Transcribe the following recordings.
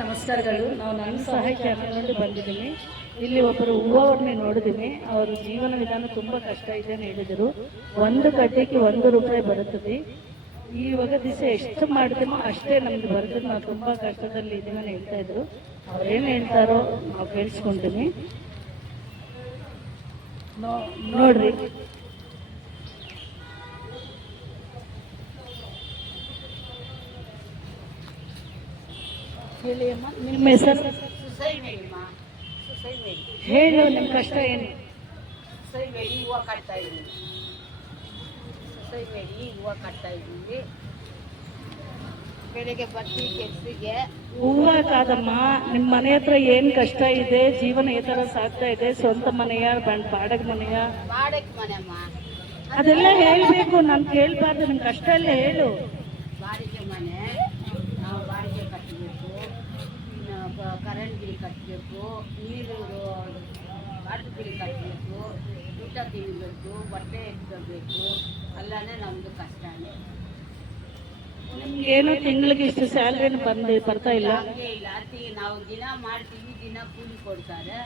ನಮಸ್ಕಾರಗಳು. ನಾವು ನನ್ನ ಸಹಾಯ ಚಾನಲ್ನಲ್ಲಿ ಬಂದಿದ್ದೀನಿ. ಇಲ್ಲಿ ಒಬ್ಬರು ಹೂವವ್ರನ್ನೇ ನೋಡಿದ್ದೀನಿ. ಅವರ ಜೀವನ ವಿಧಾನ ತುಂಬ ಕಷ್ಟ ಇದೆ ಅಂತ ಹೇಳಿದರು. ಒಂದು ಗಡ್ಡೆಗೆ ₹1 ಬರುತ್ತದೆ. ಇವಾಗ ದಿವಸ ಎಷ್ಟು ಮಾಡ್ತೀನೋ ಅಷ್ಟೇ ನಮ್ಗೆ ಬರ್ತದೆ. ನಾವು ತುಂಬ ಕಷ್ಟದಲ್ಲಿ ಇದೀನಿ ಅಂತ ಹೇಳ್ತಾ ಇದ್ರು. ಅವ್ರೇನು ಹೇಳ್ತಾರೋ ನಾವು ಕೇಳಿಸ್ಕೊಂತೀನಿ. ನೋಡ್ರಿ, ಹೇಳಿ ಅಮ್ಮ, ನಿಮ್ಮ ಹೆಸರು? ಹೇಳು, ನಿಮ್ಮ ಕಷ್ಟ ಏನು? ಹೂವು ಕಟ್ತಾ ಇದ್ದೀವಿ. ಹೂವು ಕಟ್ತಾ ಇದ್ದೀವಿ. ಬೆಳಿಗ್ಗೆ ಬರ್ತಿ ಕೆಲ್ಸಿಗೆ. ಹೂವ ಕಾದಮ್ಮ, ನಿಮ್ಮ ಮನೆ ಹತ್ರ ಏನು ಕಷ್ಟ ಇದೆ? ಜೀವನ ಈ ಥರ ಸಾಗ್ತಾ ಇದೆ? ಸ್ವಂತ ಮನೆಯ ಬಾಡಗೆ ಮನೆಯ? ಬಾಡಗೆ ಮನೆಯಮ್ಮ. ಅದೆಲ್ಲ ಹೇಳಬೇಕು, ನಾನು ಕೇಳಬಾರ್ದು. ನಿಮ್ಮ ಕಷ್ಟ ಎಲ್ಲ ಹೇಳು. ಬಾಡಿಗೆ ಮನೆ, ನಾವು ಬಾಡಿಗೆ ಕಟ್ಟಬೇಕು, ಕರೆಂಟ್ ಬಿಲ್ ಕಟ್ಟಬೇಕು, ನೀರು ವಾಟರ್ ಬಿಲ್ ಕಟ್ಟಬೇಕು, ಊಟ ತಿನ್ನಬೇಕು, ಬಟ್ಟೆ ಎತ್ಕೋಬೇಕು. ಅಲ್ಲೇ ನಮ್ಮದು ಕಷ್ಟನೇ. ನಿಮ್ಗೇನು ತಿಂಗಳಿಗೆ ಇಷ್ಟು ಸ್ಯಾಲ್ರಿನ ಬರ್ತಾ ಇಲ್ಲ? ಹಂಗೆ ಇಲ್ಲ. ನಾವು ದಿನ ಮಾಡ್ತೀವಿ, ದಿನ ಕೂಲಿ ಕೊಡ್ತಾರೆ.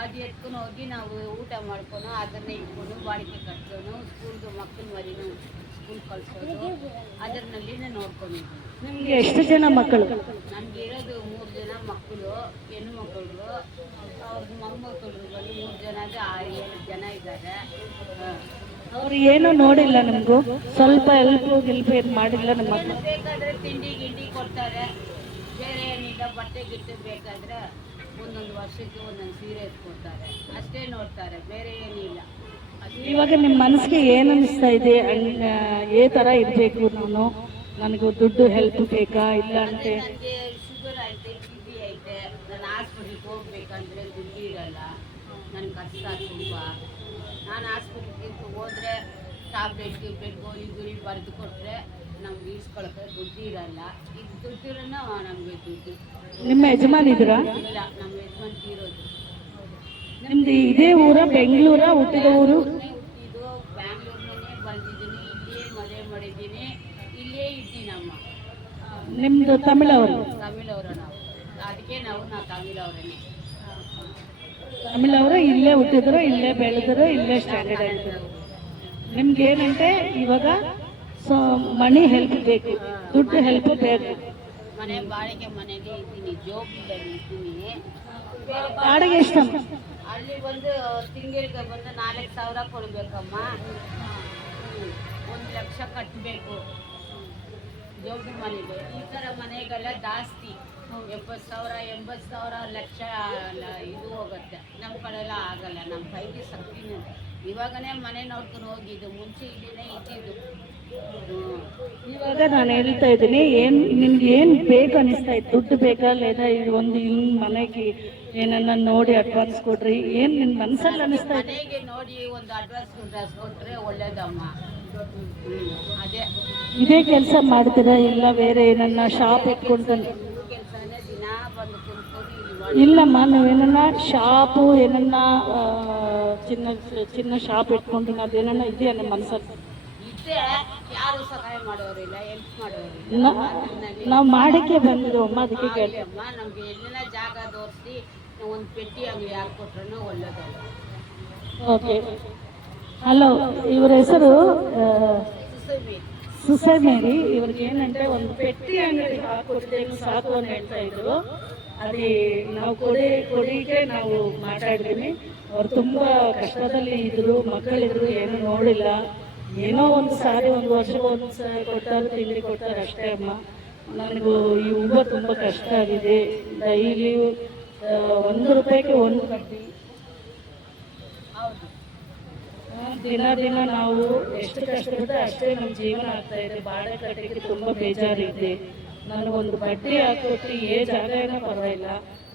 ಅದು ಎತ್ಕೊಂಡು ಹೋಗಿ ನಾವು ಊಟ ಮಾಡ್ಕೊಂಡು ಅದನ್ನೇ ಇಟ್ಕೊಂಡು ಬಾಡಿಗೆ ಕಟ್ಕೊಂಡು ಸ್ಕೂಲ್ಗೆ ಮಕ್ಕಳು ಮರಿನೂ ಸ್ಕೂಲ್ ಕಳಿಸೋದು ಅದರಲ್ಲಿನೇ ನೋಡ್ಕೊಂಡಿದ್ವಿ. ನಿಮ್ಗೆ ಎಷ್ಟು ಜನ ಮಕ್ಕಳು? ನಮ್ಗೆ ಇರೋದು 3 ಜನ ಮಕ್ಕಳು, ಹೆಣ್ಣು ಮಕ್ಕಳು. ಅವ್ರ ಮೊಮ್ಮಕ್ಕಳು ಬಂದು 3 ಜನ, 7 ಜನ ಇದ್ದಾರೆ. ಅವ್ರು ಏನೂ ನೋಡಿಲ್ಲ ನಿಮಗೂ? ಸ್ವಲ್ಪ ಗಿಲ್ಪ್ ಏನು ಮಾಡಿಲ್ಲ? ನಮ್ಮ ಬೇಕಾದ್ರೆ ತಿಂಡಿ ಗಿಂಡಿ ಕೊಡ್ತಾರೆ. ಬೇರೆ ಏನಿಲ್ಲ. ಬಟ್ಟೆ ಗಿಟ್ಟೆ ಬೇಕಾದ್ರೆ ಒಂದೊಂದು ವರ್ಷಕ್ಕೆ ಒಂದೊಂದು ಸೀರೆ ಕೊಡ್ತಾರೆ. ಅಷ್ಟೇ ನೋಡ್ತಾರೆ, ಬೇರೆ ಏನಿಲ್ಲ. ಇವಾಗ ನಿಮ್ಮ ಮನಸ್ಸಿಗೆ ಏನು ಅನಿಸ್ತಾ ಇದೆ? ಈ ಥರ ಇರಬೇಕು ನಾನು, ನನಗೂ ದುಡ್ಡು ಹೆಲ್ಪ್ ಬೇಕಾ ಇಲ್ಲ ಅಂತೆ? ನನಗೆ ಶುಗರ್ ಐತೆ, TB ಐತೆ. ನಾನು ಹಾಸ್ಪಿಟ್ಲಿಗೆ ಹೋಗ್ಬೇಕಂದ್ರೆ ದುಡ್ಡು ಇರಲ್ಲ. ನನಗೆ ಕಷ್ಟ ತುಂಬ. ನಾನು ಹಾಸ್ಪಿಟ್ಲಿಗೆ ಹೋದರೆ ಟ್ಯಾಬ್ಲೆಟ್ ಗೋಲಿ ಬರೆದು ಕೊಟ್ಟರೆ ನಮ್ಗೆ ಈಸ್ಕೊಳಕ್ಕೆ ದುಡ್ಡು ಇರಲ್ಲ. ಈಗ ದುಡ್ಡಿರೋ ನಮಗೆ ದುಡ್ಡು. ನಿಮ್ಮ ಯಜಮಾನ್ ಇದ್ದೀರಾ? ಇಲ್ಲ, ನಮ್ಮ ಯಜಮಾನ್ ತೀರೋದು. ನಿಮ್ದು ಇದೇ ಊರ? ಬೆಂಗಳೂರ ಹುಟ್ಟಿದ ಊರು? ಹುಟ್ಟಿದ್ದು ಬ್ಯಾಂಗ್ಳೂರ್ನೇ ಬಂದಿದ್ದೀನಿ. ಇಲ್ಲೇ ಮದುವೆ ಮಾಡಿದ್ದೀನಿ, ಇಲ್ಲೇ ಇದ್ದೀನಮ್ಮ. ನಿಮ್ದು ತಮಿಳವರು? ತಮಿಳವರು ನಾವು. ಅದಕ್ಕೆ ನಾವು ತಮಿಳವರೇ. ತಮಿಳವರು ಇಲ್ಲೇ ಹುಟ್ಟಿದ್ರು, ಇಲ್ಲೇ ಬೆಳೆದ್ರು, ಇಲ್ಲೇ ಸ್ಟ್ಯಾಂಡರ್ಡ್ ಆಯಿತು. ನಿಮ್ಗೆ ಏನಂటే ಇವಾಗ ಮನಿ ಹೆಲ್ಪ್ ಬೇಕು, ದುಡ್ಡು ಹೆಲ್ಪ್ ಬೇಕು. ಮನೆ ಬಾಡಿಗೆ ಮನೆಗೆ ಇದ್ದೀನಿ, ಜೋಬ್ನಲ್ಲಿ ಇದ್ದೀನಿ. ಬಾಡಿಗೆ ಎಷ್ಟಮ್ಮ? ಅಲ್ಲಿ ಬಂದು ತಿಂಗಳಿಗೆ ಬಂದು 4,000 ಕೊಡಬೇಕಮ್ಮ. 1 ಲಕ್ಷ ಕಟ್ಟಬೇಕು ಜೋಬಿ ಮನೆಗೆ. ಈ ಥರ ಮನೆಗೆಲ್ಲ ಜಾಸ್ತಿ 70,000, 80,000, ಲಕ್ಷ ಇದು ಹೋಗುತ್ತೆ. ನಮ್ಮ ಕಡೆಲ್ಲ ಆಗಲ್ಲ. ನಮ್ಮ ಕೈಗೆ ಶಕ್ತಿನೂ ಇವಾಗನೇ ಮನೆ ನೋಡ್ಕೊಂಡು ಹೋಗಿದ್ದು. ಮುಂಚೆ ಇಲ್ಲಿನೇ ಇದ್ದಿದ್ದು. ಇವಾಗ ನಾನು ಹೇಳ್ತಾ ಇದ್ದೀನಿ, ನಿಮ್ಗೆ ಏನು ಬೇಕು ಅನ್ನಿಸ್ತಾ ಇತ್ತು? ದುಡ್ಡು ಬೇಕಾ లేదా ಒಂದು ಮನೆಗೆ ಏನನ್ನ ನೋಡಿ ಅಡ್ವಾನ್ಸ್ ಕೊಡ್ರಿ? ಏನು ನಿನ್ನ ಮನಸ್ಸಲ್ಲಿ ಅನ್ನಿಸ್ತಾ ಇದೆ? ಮನೆಗೆ ನೋಡಿ ಒಂದು ಅಡ್ವಾನ್ಸ್ ಕೊಟ್ಟರೆ ಒಳ್ಳೇದಮ್ಮ. ಅದೇ ಇದೇ ಕೆಲಸ ಮಾಡ್ತೀರಾ ಇಲ್ಲ ಬೇರೆ ಏನನ್ನ ಶಾಪ್ ಇಟ್ಕೊಂಡು? ಕೆಲಸನೇ ದಿನ ಬಂದು ಕುಂತ್ಕೊಂಡು ಇಲ್ಲಮ್ಮ, ನಾವೇನನ್ನ ಶಾಪು ಏನನ್ನ ಚಿನ್ನ ಶಾಪ್ ಇಟ್ಕೊಂಡು ಅದೇನನ್ನ ಇದೆಯಾ ನಿಮ್ಮ ಮನಸ್ಸಲ್ಲಿ? ಇದ್ದೆ. ಯಾರು ಸಹಾಯ ಮಾಡೋರಿಲ್ಲ, ಹೆಲ್ಪ್ ಮಾಡೋರಿಲ್ಲ. ನಾವು ಮಾಡಕ್ಕೆ ಬಂದಿರೋ ಅಮ್ಮ, ಅದಕ್ಕೆ ಕೇಳಿ ಅಮ್ಮ. ನಮ್ಗೆ ಎಲ್ಲ ಜಾಗ ತೋರಿಸಿ ಒಂದು ಪೆಟ್ಟಿ ಅಂಗಡಿ ಹಾಕ್ಕೊಟ್ರೂ ಒಳ್ಳೇದಲ್ಲ. ಓಕೆ. ಹಲೋ, ಇವರ ಹೆಸರು ಸುಸಮೇರಿ. ಇವ್ರಿಗೆ ಏನಂటే ಒಂದು ಪೆಟ್ಟಿ ಅಂಗಡಿ ಹಾಕೊಡ್ತೇನೆ ಸಾಕು ಅಂತ ಹೇಳ್ತಾ ಇದ್ರು. ಅದೇ ನಾವು ಕೊಡಿಗೆ ನಾವು ಮಾತಾಡಿದ್ವಿ. ಅವ್ರು ತುಂಬ ಕಷ್ಟದಲ್ಲಿ ಇದ್ರು, ಮಕ್ಕಳಿದ್ರು, ಏನೂ ನೋಡಿಲ್ಲ. ಏನೋ ಒಂದು ಸಾರಿ ಒಂದು ವರ್ಷಕ್ಕೆ ಒಂದು ಸಾರಿ ಕೊಡ್ತಾರೆ, ತಿಂಡಿ ಕೊಡ್ತಾರೆ ಅಷ್ಟೇ ಅಮ್ಮ. ನನಗೂ ಈ ಹೂವು ತುಂಬ ಕಷ್ಟ ಆಗಿದೆ. ಡೈಲಿ ₹1 ಒಂದು ಕಡ್ಡಿ. ದಿನ ನಾವು ಎಷ್ಟು ಕಷ್ಟಪಟ್ಟರೆ ಅಷ್ಟೇ ನಮ್ಮ ಜೀವನ ಆಗ್ತಾ ಇದೆ. ಬಾಳೆ ಕಟ್ಟಕ್ಕೆ ತುಂಬ ಬೇಜಾರಿದೆ. ನನಗೊಂದು ಬಡ್ಡಿ ಹಾಕೊಟ್ಟು ಜಾಗ ಏನೋ ಪರವಾಗಿಲ್ಲ,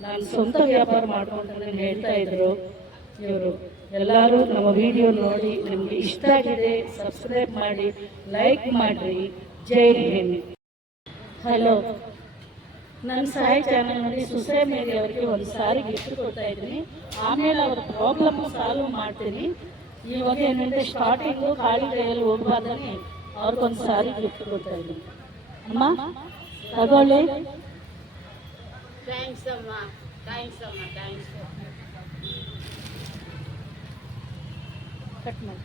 ನಾನು ಸ್ವಂತ ವ್ಯಾಪಾರ ಮಾಡ್ಕೊಂಡ್ರೆ ಹೇಳ್ತಾ ಇದ್ರು ಇವರು. ಎಲ್ಲರೂ ನಮ್ಮ ವಿಡಿಯೋ ನೋಡಿ ನಿಮಗೆ ಇಷ್ಟ ಆಗಿದೆ ಸಬ್ಸ್ಕ್ರೈಬ್ ಮಾಡಿ, ಲೈಕ್ ಮಾಡಿರಿ. ಜೈ ಹಿಂದ್. ಹಲೋ, ನನ್ನ ಸಹಾಯ ಚಾನಲ್ನಲ್ಲಿ ಸುಸಮೇರಿ ಅವರಿಗೆ ಒಂದು ಸಾರಿ ಗಿಫ್ಟ್ ಕೊಡ್ತಾ ಇದ್ದೀನಿ. ಆಮೇಲೆ ಅವ್ರ ಪ್ರಾಬ್ಲಮ್ ಸಾಲ್ವ್ ಮಾಡ್ತೀನಿ. ಇವಾಗ ಏನಂటే ಸ್ಟಾರ್ಟಿಂಗು ಖಾಲಿ ಕೈಯಲ್ಲಿ ಹೋಗ್ಬಾರ್దని ಅವ್ರಿಗೊಂದು ಸಾರಿ ಗಿಫ್ಟ್ ಕೊಡ್ತಾ ಇದ್ದೀನಿ. ಅಮ್ಮ ತಗೊಳ್ಳಿ. ಥ್ಯಾಂಕ್ಸ್ ಅಮ್ಮ, ಥ್ಯಾಂಕ್ಸ್ ಅಮ್ಮ, ಥ್ಯಾಂಕ್ಸ್. ಕಟ್ ಮಾಡಿ.